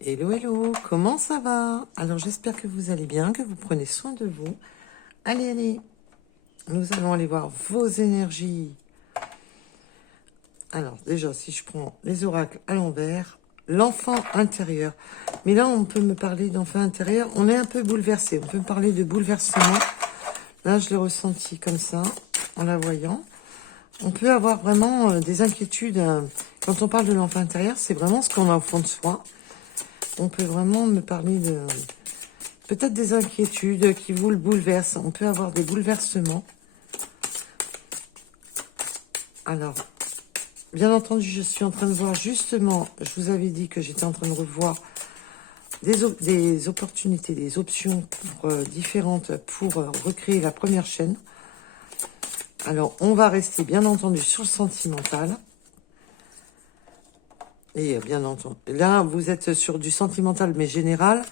Hello, hello, comment ça va? Alors j'espère que vous allez bien, que vous prenez soin de vous. Allez, allez, nous allons aller voir vos énergies. Alors déjà, si je prends les oracles à l'envers, l'enfant intérieur. Mais là, on peut me parler d'enfant intérieur. On est un peu bouleversé. On peut me parler de bouleversement. Là, je l'ai ressenti comme ça, en la voyant. On peut avoir vraiment des inquiétudes. Quand on parle de l'enfant intérieur, c'est vraiment ce qu'on a au fond de soi. On peut vraiment me parler de peut-être des inquiétudes qui vous le bouleversent. On peut avoir des bouleversements. Alors, bien entendu, je suis en train de voir justement, je vous avais dit que j'étais en train de revoir des opportunités, des options différentes pour recréer la première chaîne. Alors, on va rester bien entendu sur le sentimental. Et bien entendu, là, vous êtes sur du sentimental, mais général.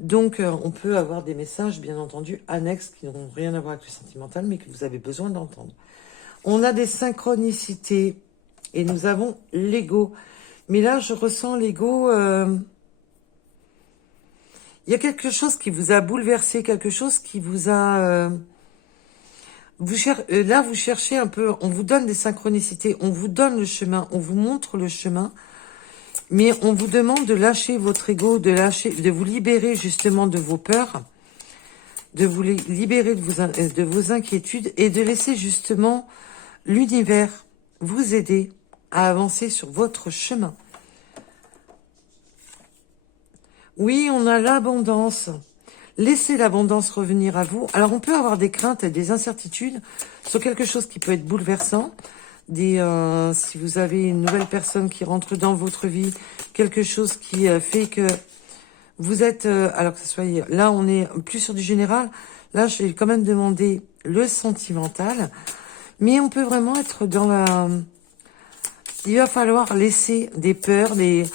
Donc, on peut avoir des messages, bien entendu, annexes qui n'ont rien à voir avec le sentimental, mais que vous avez besoin d'entendre. On a des synchronicités et nous avons l'ego. Mais là, je ressens l'ego. Il y a quelque chose qui vous a bouleversé, quelque chose qui vous a... là, vous cherchez un peu, on vous donne des synchronicités, on vous donne le chemin, on vous montre le chemin. Mais on vous demande de lâcher votre ego, de vous libérer justement de vos peurs, de vous libérer de vos inquiétudes et de laisser justement l'univers vous aider à avancer sur votre chemin. Oui, on a l'abondance. Laissez l'abondance revenir à vous. Alors, on peut avoir des craintes et des incertitudes sur quelque chose qui peut être bouleversant. Si vous avez une nouvelle personne qui rentre dans votre vie, quelque chose qui fait que vous êtes... alors que ce soit... Là, on est plus sur du général. Là, j'ai quand même demandé le sentimental. Mais on peut vraiment être dans la... Il va falloir laisser des peurs, les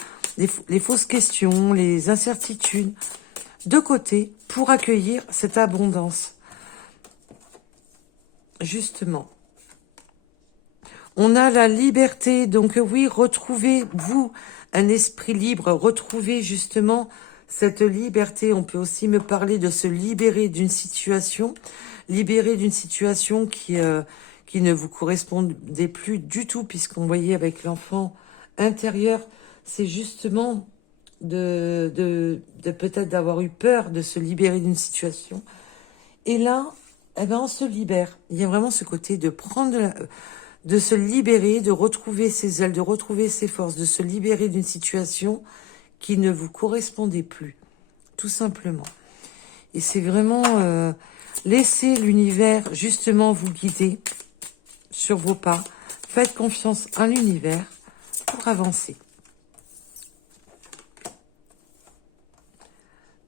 fausses questions, les incertitudes de côté pour accueillir cette abondance. Justement. On a la liberté, donc oui, retrouvez-vous un esprit libre, retrouvez justement cette liberté. On peut aussi me parler de se libérer d'une situation qui ne vous correspondait plus du tout, puisqu'on voyait avec l'enfant intérieur, c'est justement de peut-être d'avoir eu peur de se libérer d'une situation. Et là, eh ben, on se libère. Il y a vraiment ce côté de de se libérer, de retrouver ses ailes, de retrouver ses forces, de se libérer d'une situation qui ne vous correspondait plus, tout simplement. Et c'est vraiment laisser l'univers justement vous guider sur vos pas. Faites confiance à l'univers pour avancer.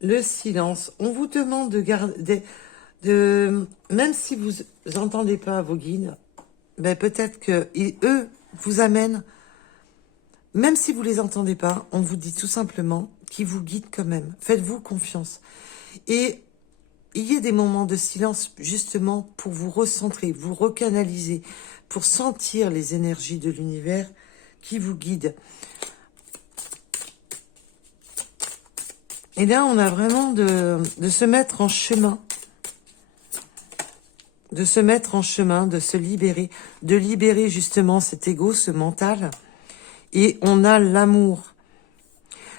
Le silence. On vous demande de garder, même si vous n'entendez pas vos guides, ben peut-être que eux vous amènent, même si vous les entendez pas, on vous dit tout simplement qu'ils vous guident quand même. Faites-vous confiance. Et il y a des moments de silence justement pour vous recentrer, vous recanaliser, pour sentir les énergies de l'univers qui vous guident. Et là, on a vraiment de se mettre en chemin. De se mettre en chemin, de se libérer, de libérer justement cet ego, ce mental. Et on a l'amour.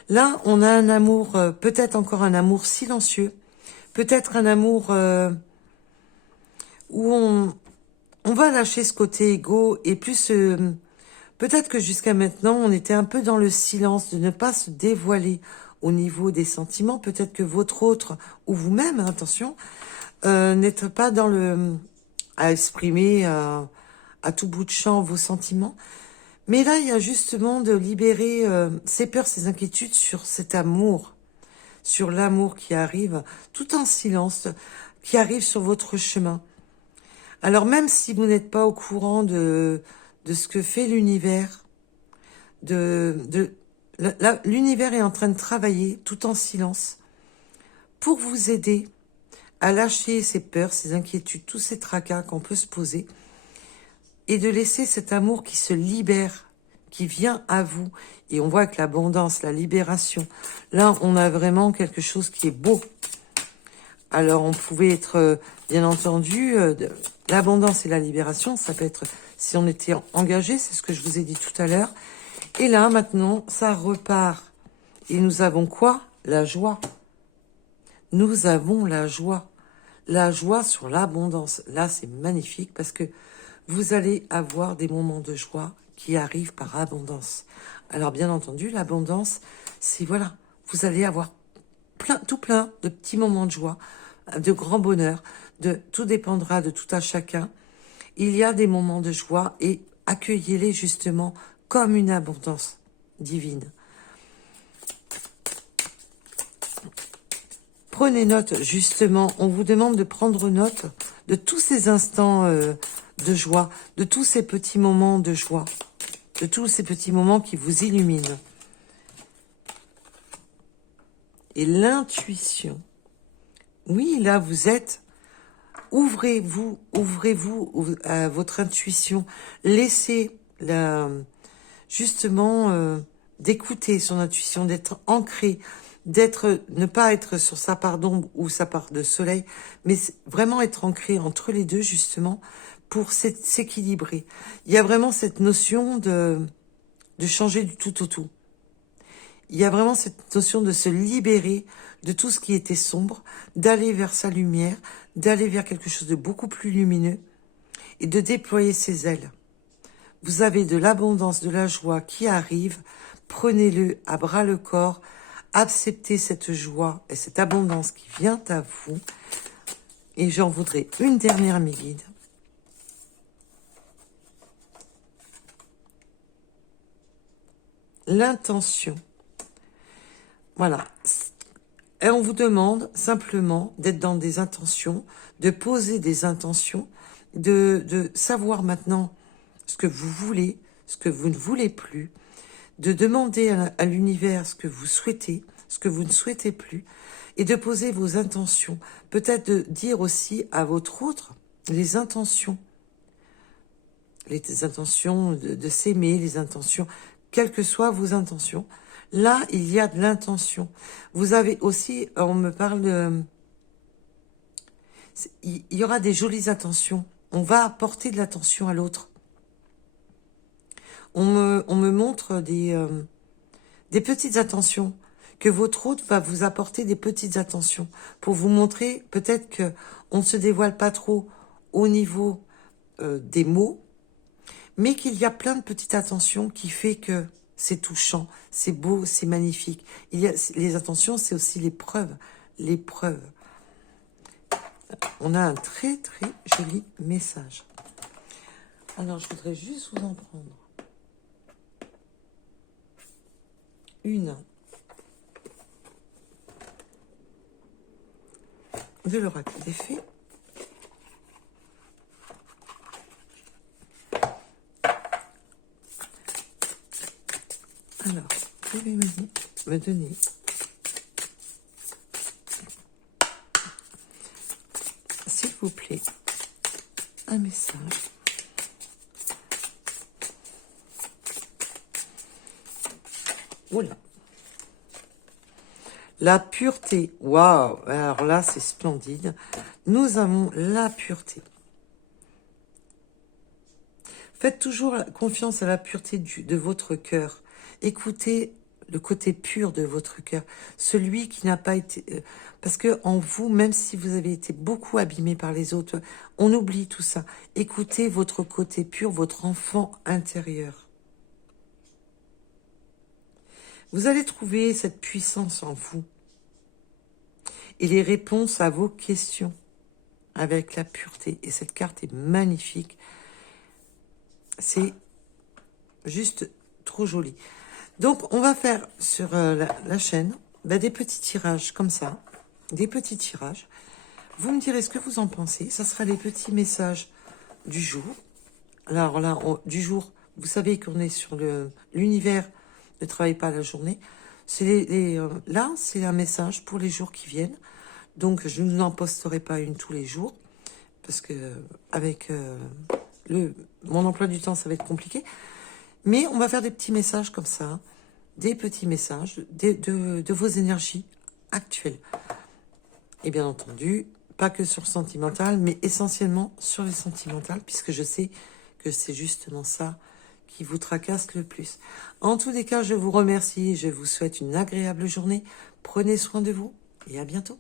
Là, on a un amour, peut-être encore un amour silencieux, peut-être un amour où on va lâcher ce côté égo et plus... peut-être que jusqu'à maintenant, on était un peu dans le silence, de ne pas se dévoiler au niveau des sentiments. Peut-être que votre autre, ou vous-même, attention, n'êtes pas dans à exprimer à tout bout de champ vos sentiments. Mais là, il y a justement de libérer ces peurs, ces inquiétudes sur cet amour, sur l'amour qui arrive, tout en silence, qui arrive sur votre chemin. Alors même si vous n'êtes pas au courant de ce que fait l'univers, l'univers est en train de travailler tout en silence pour vous aider à lâcher ces peurs, ces inquiétudes, tous ces tracas qu'on peut se poser et de laisser cet amour qui se libère, qui vient à vous. Et on voit que l'abondance, la libération, là, on a vraiment quelque chose qui est beau. Alors, on pouvait être, bien entendu, l'abondance et la libération, ça peut être, si on était engagé, c'est ce que je vous ai dit tout à l'heure. Et là, maintenant, ça repart. Et nous avons quoi? La joie. Nous avons la joie. La joie sur l'abondance. Là, c'est magnifique parce que vous allez avoir des moments de joie qui arrivent par abondance. Alors, bien entendu, l'abondance, c'est voilà, vous allez avoir tout plein de petits moments de joie, de grand bonheur, tout dépendra de tout à chacun. Il y a des moments de joie et accueillez-les justement comme une abondance divine. Prenez note, justement, on vous demande de prendre note de tous ces instants de joie, de tous ces petits moments de joie, de tous ces petits moments qui vous illuminent. Et l'intuition. Oui, là, vous êtes. Ouvrez-vous à votre intuition. Laissez justement d'écouter son intuition, d'être ancré, ne pas être sur sa part d'ombre ou sa part de soleil, mais vraiment être ancré entre les deux, justement, pour s'équilibrer. Il y a vraiment cette notion de changer du tout au tout. Il y a vraiment cette notion de se libérer de tout ce qui était sombre, d'aller vers sa lumière, d'aller vers quelque chose de beaucoup plus lumineux et de déployer ses ailes. Vous avez de l'abondance, de la joie qui arrive. Prenez-le à bras le corps. Acceptez cette joie et cette abondance qui vient à vous. Et j'en voudrais une dernière, mes guides. L'intention. Voilà. Et on vous demande simplement d'être dans des intentions, de poser des intentions, de savoir maintenant ce que vous voulez, ce que vous ne voulez plus, de demander à l'univers ce que vous souhaitez, ce que vous ne souhaitez plus, et de poser vos intentions. Peut-être de dire aussi à votre autre les intentions de s'aimer, les intentions, quelles que soient vos intentions. Là, il y a de l'intention. Vous avez aussi, on me parle de... Il y aura des jolies intentions. On va apporter de l'attention à l'autre. On me montre des petites attentions, que votre hôte va vous apporter des petites attentions pour vous montrer peut-être que on ne se dévoile pas trop au niveau des mots, mais qu'il y a plein de petites attentions qui fait que c'est touchant, c'est beau, c'est magnifique. Les attentions, c'est aussi les preuves. Les preuves. On a un très très joli message. Alors, je voudrais juste vous en prendre une de l'oracle des fées. Alors, pouvez me donner s'il vous plaît un message Oula. La pureté. Waouh. Alors là, c'est splendide. Nous avons la pureté. Faites toujours confiance à la pureté de votre cœur. Écoutez le côté pur de votre cœur. Celui qui n'a pas été... parce que en vous, même si vous avez été beaucoup abîmé par les autres, on oublie tout ça. Écoutez votre côté pur, votre enfant intérieur. Vous allez trouver cette puissance en vous et les réponses à vos questions avec la pureté. Et cette carte est magnifique. C'est juste trop joli. Donc, on va faire sur la chaîne des petits tirages comme ça. Des petits tirages. Vous me direz ce que vous en pensez. Ça sera les petits messages du jour. Alors là, du jour, vous savez qu'on est sur l'univers. Ne travaillez pas la journée. Là, c'est un message pour les jours qui viennent. Donc, je n'en posterai pas une tous les jours. Parce que avec mon emploi du temps, ça va être compliqué. Mais on va faire des petits messages comme ça, hein. Des petits messages de vos énergies actuelles. Et bien entendu, pas que sur le sentimental, mais essentiellement sur le sentimental, puisque je sais que c'est justement ça qui vous tracasse le plus. En tous les cas, je vous remercie, je vous souhaite une agréable journée. Prenez soin de vous et à bientôt.